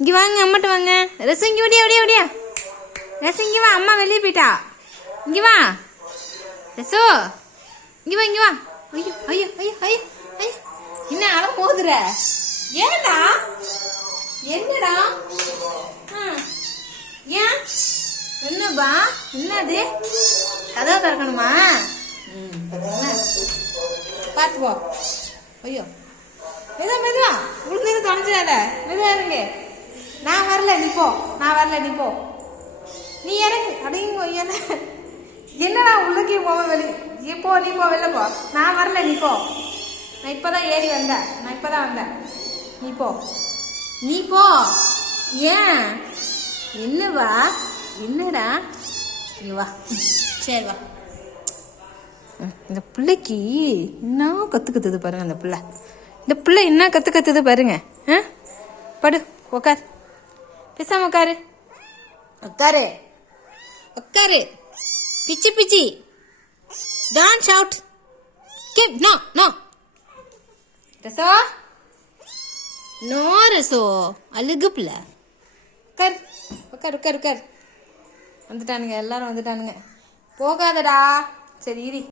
இங்கே வாங்க, அம்மாட்ட வாங்க. ரசம் இங்கே ஓடியா ஓடியா ஓடியா. ரசம் இங்கே வா, அம்மா வெளியே போயிட்டா. இங்கே வா ரசோ, இங்கே வா இங்கே வா. ஐயோ ஐயோ ஐயோ ஐயோ ஐயோ, என்ன அடம் போதுற? ஏன்டா என்னடா? ஏன் என்னப்பா? என்னது? கதவை திறக்கணுமா? பார்த்து போ. ஐயோ மெதுவா மெதுவா, உளுந்து தொலைஞ்சிடாத. மெதுவா இருங்க. நான் வரல நீ போ, நான் வரல நீ போ. நீ இறங்கு. அடையுங்க. என்னடா உள்ளக்கே போவ வெளியே. போ நீ போ, வெளில போ. நான் வரல நீ போ. நான் இப்போதான் ஏறி வந்தேன். நான் இப்போதான் வந்தேன். நீ போ, நீ போ. ஏன் என்னவா? என்னடா? நீ வா. சரி வா. இந்த பிள்ளைக்கு என்ன கற்றுக்குது பாருங்க. அந்த பிள்ளை, இந்த பிள்ளை என்ன கற்றுக்கத்துது பாருங்க. படு, உக்கார். பேசாம உக்காரு. உக்காரு உக்காரு. பிச்சி பிச்சி. Dance out. நோ நோ ரசோ, நோ ரசோ. அழுகு பிள்ளை. உக்கார் உக்கார் உக்கார் உக்கார். வந்துட்டானுங்க, எல்லாரும் வந்துட்டானுங்க. போகாதடா. சரி இரு.